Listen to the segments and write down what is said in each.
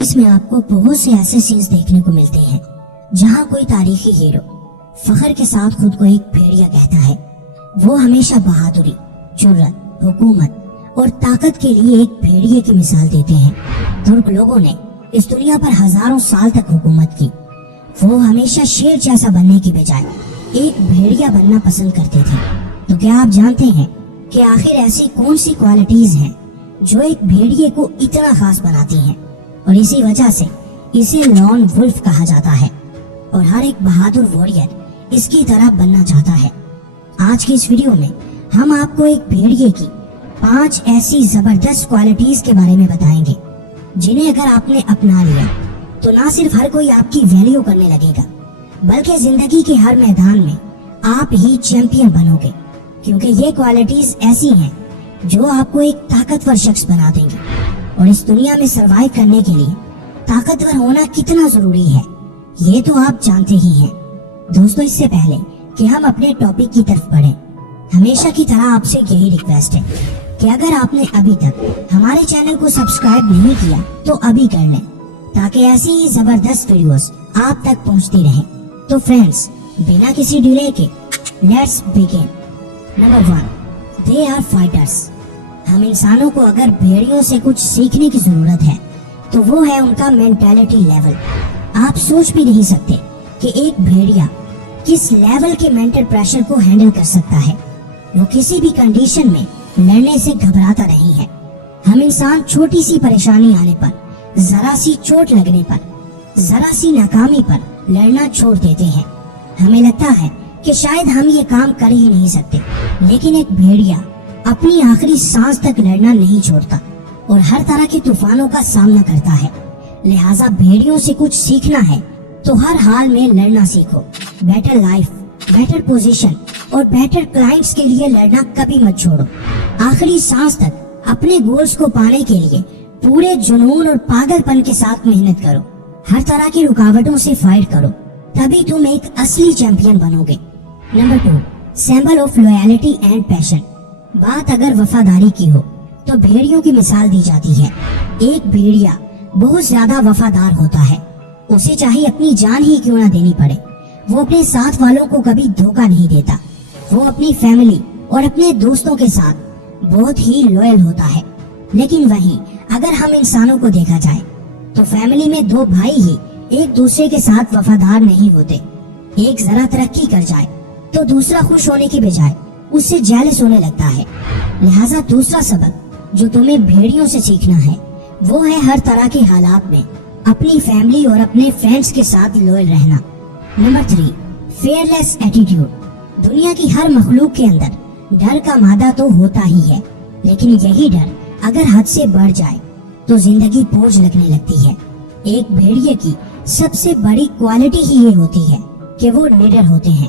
اس میں آپ کو بہت سے ایسے سینز دیکھنے کو ملتے ہیں جہاں کوئی تاریخی ہیرو فخر کے ساتھ خود کو ایک بھیڑیا کہتا ہے۔ وہ ہمیشہ بہادری، جرأت، حکومت اور طاقت کے لیے ایک بھیڑیے کی مثال دیتے ہیں۔ ترک لوگوں نے اس دنیا پر ہزاروں سال تک حکومت کی۔ وہ ہمیشہ شیر جیسا بننے کی بجائے ایک بھیڑیا بننا پسند کرتے تھے۔ تو کیا آپ جانتے ہیں کہ آخر ایسی کون سی کوالٹیز ہیں جو ایک بھیڑیے کو اتنا خاص بناتی ہیں، اور اسی وجہ سے اسے لون ولف کہا جاتا ہے اور ہر ایک بہادر واریر اس کی طرح بننا چاہتا ہے۔ آج کی اس ویڈیو میں ہم آپ کو ایک بھیڑیے کی 5 ایسی زبردست کوالٹیز کے بارے میں بتائیں گے جنہیں اگر آپ نے اپنا لیا تو نہ صرف ہر کوئی آپ کی ویلیو کرنے لگے گا بلکہ زندگی کے ہر میدان میں آپ ہی چیمپئن بنو گے، کیونکہ یہ کوالٹیز ایسی ہیں جو آپ کو ایک طاقتور شخص بنا دیں گے۔ اور اس دنیا میں سروائیو کرنے کے لیے طاقتور ہونا کتنا ضروری ہے یہ تو آپ جانتے ہی ہیں۔ دوستو، اس سے پہلے کہ ہم اپنے ٹاپک کی طرف بڑھیں، ہمیشہ کی طرح آپ سے یہی ریکویسٹ ہے کہ اگر آپ نے ابھی تک ہمارے چینل کو سبسکرائب نہیں کیا تو ابھی کر لیں تاکہ ایسی ہی زبردست ویڈیوز آپ تک پہنچتی رہیں۔ تو فرینڈز، بنا کسی ڈیلے کے let's begin. Number 1، they are fighters. ہم انسانوں کو اگر بھیڑیوں سے کچھ سیکھنے کی ضرورت ہے تو وہ ہے ان کا مینٹالٹی لیول۔ آپ سوچ بھی نہیں سکتے کہ ایک بھیڑیا کس لیول کے مینٹل پریشر کو ہینڈل کر سکتا ہے۔ وہ کسی بھی کنڈیشن میں لڑنے سے گھبراتا نہیں ہے۔ ہم انسان چھوٹی سی پریشانی آنے پر، ذرا سی چوٹ لگنے پر، ذرا سی ناکامی پر لڑنا چھوڑ دیتے ہیں۔ ہمیں لگتا ہے کہ شاید ہم یہ کام کر ہی نہیں سکتے، لیکن ایک بھیڑیا اپنی آخری سانس تک لڑنا نہیں چھوڑتا اور ہر طرح کے طوفانوں کا سامنا کرتا ہے۔ لہٰذا بھیڑیوں سے کچھ سیکھنا ہے تو ہر حال میں لڑنا سیکھو۔ بیٹر لائف، بیٹر پوزیشن اور بیٹر کلائنٹس کے لیے لڑنا کبھی مت چھوڑو۔ آخری سانس تک اپنے گولز کو پانے کے لیے پورے جنون اور پاگل پن کے ساتھ محنت کرو۔ ہر طرح کی رکاوٹوں سے فائٹ کرو، تبھی تم ایک اصلی چیمپئن بنو گے۔ Number 2، symbol of loyalty and passion. بات اگر وفاداری کی ہو تو بھیڑیوں کی مثال دی جاتی ہے۔ ایک بھیڑیا بہت زیادہ وفادار ہوتا ہے، اسے چاہے اپنی جان ہی کیوں نہ دینی پڑے۔ وہ اپنے ساتھ والوں کو کبھی دھوکہ نہیں دیتا۔ وہ اپنی فیملی اور اپنے دوستوں کے ساتھ بہت ہی لوئل ہوتا ہے۔ لیکن وہیں اگر ہم انسانوں کو دیکھا جائے تو فیملی میں 2 بھائی ہی ایک دوسرے کے ساتھ وفادار نہیں ہوتے۔ ایک ذرا ترقی کر جائے تو دوسرا خوش ہونے کی بجائے اس سے جیلس ہونے لگتا ہے۔ لہٰذا دوسرا سبق جو تمہیں بھیڑیوں سے سیکھنا ہے وہ ہے ہر طرح کے حالات میں اپنی فیملی اور اپنے فرینڈز کے ساتھ لوئل رہنا۔ Number 3، fearless attitude. دنیا کی ہر مخلوق کے اندر ڈر کا مادہ تو ہوتا ہی ہے، لیکن یہی ڈر اگر حد سے بڑھ جائے تو زندگی بوجھ لگنے لگتی ہے۔ ایک بھیڑیے کی سب سے بڑی کوالٹی ہی یہ ہوتی ہے کہ وہ نڈر ہوتے ہیں۔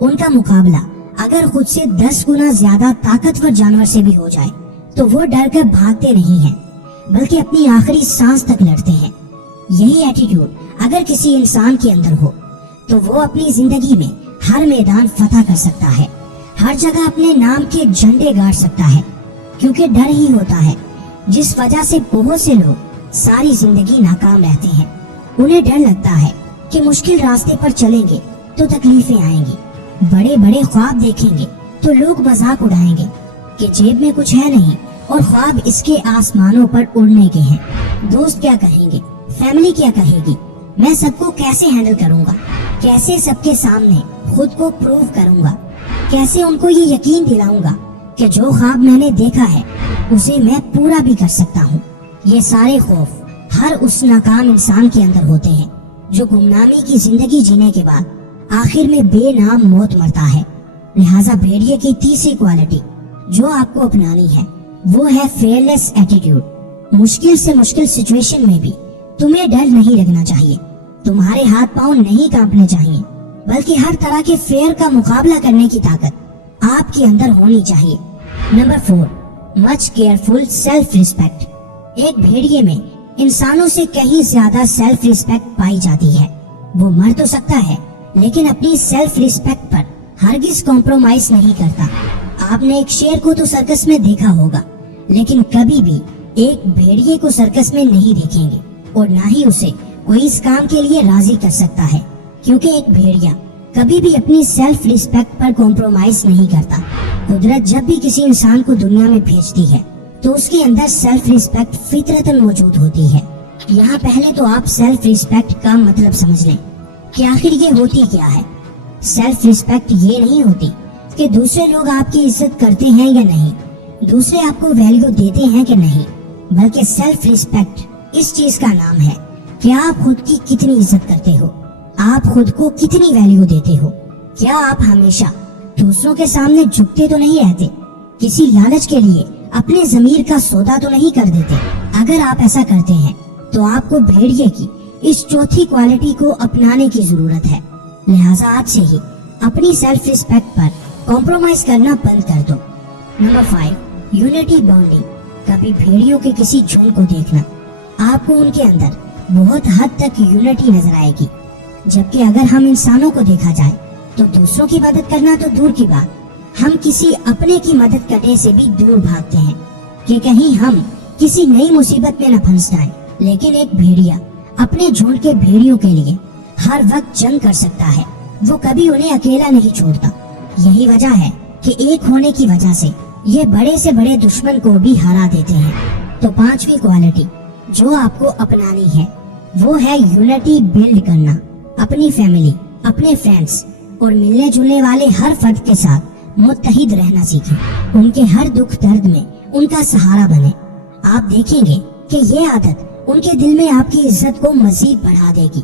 ان کا مقابلہ اگر خود سے 10 گنا زیادہ طاقتور جانور سے بھی ہو جائے تو وہ ڈر کر بھاگتے نہیں ہیں بلکہ اپنی آخری سانس تک لڑتے ہیں۔ یہی ایٹیٹیوڈ اگر کسی انسان کے اندر ہو تو وہ اپنی زندگی میں ہر میدان فتح کر سکتا ہے، ہر جگہ اپنے نام کے جھنڈے گاڑ سکتا ہے، کیونکہ ڈر ہی ہوتا ہے جس وجہ سے بہت سے لوگ ساری زندگی ناکام رہتے ہیں۔ انہیں ڈر لگتا ہے کہ مشکل راستے پر چلیں گے تو تکلیفیں آئیں گی، بڑے بڑے خواب دیکھیں گے تو لوگ مذاق اڑائیں گے کہ جیب میں کچھ ہے نہیں اور خواب اس کے آسمانوں پر اڑنے کے ہیں۔ دوست کیا کہیں گے، فیملی کیا کہے گی، میں سب کو کیسے ہینڈل کروں گا، کیسے سب کے سامنے خود کو پروو کروں گا، کیسے ان کو یہ یقین دلاؤں گا کہ جو خواب میں نے دیکھا ہے اسے میں پورا بھی کر سکتا ہوں۔ یہ سارے خوف ہر اس ناکام انسان کے اندر ہوتے ہیں جو گمنامی کی زندگی جینے کے بعد آخر میں بے نام موت مرتا ہے۔ لہٰذا بھیڑیے کی تیسری کوالٹی جو آپ کو اپنانی ہے وہ ہے فیئرلیس ایٹیٹیوڈ۔ مشکل سے مشکل سچویشن میں بھی تمہیں ڈر نہیں لگنا چاہیے، تمہارے ہاتھ پاؤں نہیں کانپنے چاہیے، بلکہ ہر طرح کے فیئر کا مقابلہ کرنے کی طاقت آپ کے اندر ہونی چاہیے۔ نمبر 4، مچ کیئرفل سیلف ریسپیکٹ۔ ایک بھیڑیے میں انسانوں سے کہیں زیادہ سیلف ریسپیکٹ پائی جاتی ہے۔ وہ مر تو سکتا ہے لیکن اپنی سیلف ریسپیکٹ پر ہرگز کمپرومائز نہیں کرتا۔ آپ نے ایک شیر کو تو سرکس میں دیکھا ہوگا، لیکن کبھی بھی ایک بھیڑیے کو سرکس میں نہیں دیکھیں گے۔ اور نہ ہی اسے کوئی اس کام کے لیے راضی کر سکتا ہے، کیونکہ ایک بھیڑیا کبھی بھی اپنی سیلف ریسپیکٹ پر کمپرومائز نہیں کرتا۔ قدرت جب بھی کسی انسان کو دنیا میں بھیجتی ہے تو اس کے اندر سیلف ریسپیکٹ فطرتاً موجود ہوتی ہے۔ یہاں پہلے تو آپ سیلف ریسپیکٹ کا مطلب سمجھ لیں کہ آخر یہ ہوتی کیا ہے۔ سیلف ریسپیکٹ یہ نہیں ہوتی کہ دوسرے لوگ آپ کی عزت کرتے ہیں یا نہیں، دوسرے آپ کو ویلیو دیتے ہیں کہ نہیں، بلکہ سیلف ریسپیکٹ اس چیز کا نام ہے کہ آپ خود کی کتنی عزت کرتے ہو، آپ خود کو کتنی ویلیو دیتے ہو۔ کیا آپ ہمیشہ دوسروں کے سامنے جھکتے تو نہیں رہتے، کسی لالچ کے لیے اپنے ضمیر کا سودا تو نہیں کر دیتے؟ اگر آپ ایسا کرتے ہیں تو آپ کو بھیڑیے کی اس چوتھی کوالٹی کو اپنانے کی ضرورت ہے۔ لہٰذا آج سے ہی اپنی سیلف ریسپیکٹ پر کمپرومائز کرنا بند کر دو۔ Number 5، unity bonding. کبھی بھیڑیوں کے کسی جھنڈ کو دیکھنا، آپ کو ان کے اندر بہت حد تک یونٹی نظر آئے گی، جبکہ اگر ہم انسانوں کو دیکھا جائے تو دوسروں کی مدد کرنا تو دور کی بات، ہم کسی اپنے کی مدد کرنے سے بھی دور بھاگتے ہیں کہ کہیں ہم کسی نئی مصیبت میں نہ پھنس جائیں۔ لیکن ایک بھیڑیا اپنے جھنڈ کے بھیڑیوں کے لیے ہر وقت جنگ کر سکتا ہے، وہ کبھی انہیں اکیلا نہیں چھوڑتا۔ یہی وجہ ہے کہ ایک ہونے کی وجہ سے یہ بڑے سے بڑے دشمن کو بھی ہرا دیتے ہیں۔ تو 5ویں کوالٹی جو آپ کو اپنانی ہے وہ ہے یونٹی بلڈ کرنا۔ اپنی فیملی، اپنے فرینڈز اور ملنے جلنے والے ہر فرد کے ساتھ متحد رہنا سیکھیں، ان کے ہر دکھ درد میں ان کا سہارا بنے۔ آپ دیکھیں گے کہ یہ عادت ان کے دل میں آپ کی عزت کو مزید بڑھا دے گی۔